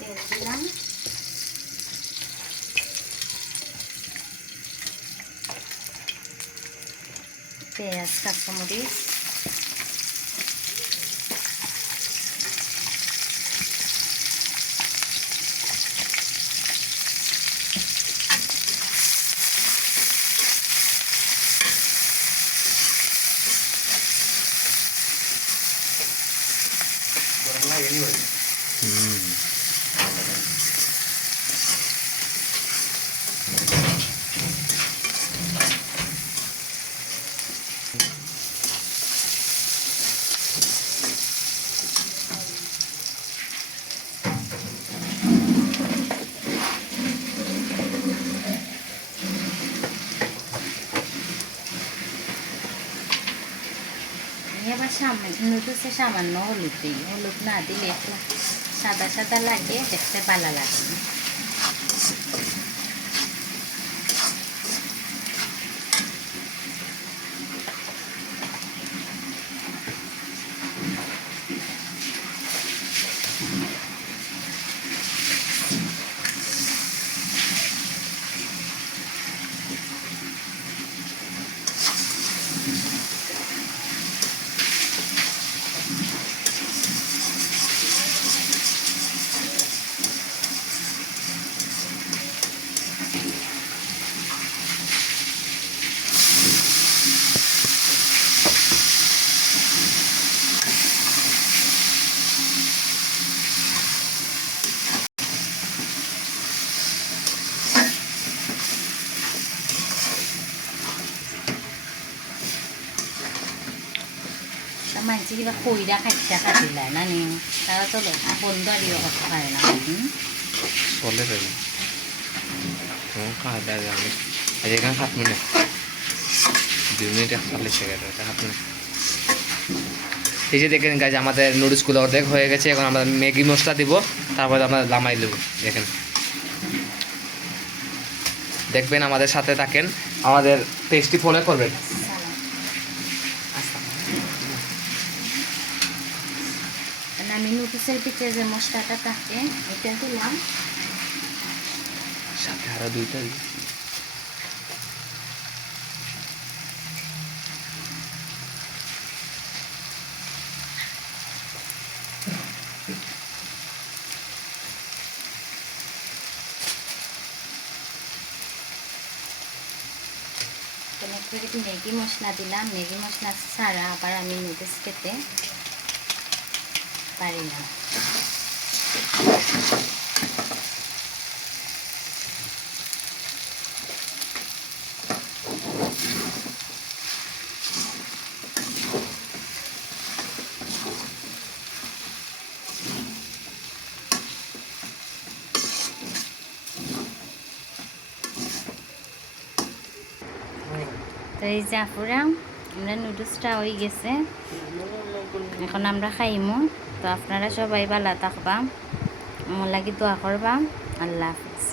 তেল দিলাম, পেঁয়াজ কাঁচামরিচ, এবার নুডলসে সামান্য হলুদ দিই। হলুদ না দিলে একটু সাদা সাদা লাগে, দেখতে ভালো লাগে না। মানসিগুলো কইরা খাইতে খাইলে না নি, তারা তো বন্ধ দিও কথা পারে না। চলে যাবে খাওয়া দাওয়া যাবে আজ এখানে 7 মিনিট 2 মিনিট 41 সেকেন্ড হয়েছে 7 মিনিট। এই যে দেখেন গাইজ আমাদের নুডলসগুলো অর্ধেক হয়ে গেছে। এখন আমরা ম্যাগি মশলা দিব, তারপরে আমরা লামাই দেবো। দেখেন, দেখবেন, আমাদের সাথে থাকেন, আমাদের পেজটি ফলো করবেন। আমি নুডলসের ভিতরে যে মশলাটা থাকে এটা দিলাম, সাথে আরো 2টা দিই। একটু ম্যাগি মশলা দিলাম। ম্যাগি মশলা ছাড়া আবার আমি নুডলস খেতে পারি না। তো এই যে আপুরা, আমরা নুডলসটা হয়ে গেছে, এখন আমরা খাইমু। তো আপনারা সবাই ভালো থাকবা, আমার লাগি দোয়া করবা। আল্লাহ হাফিজ।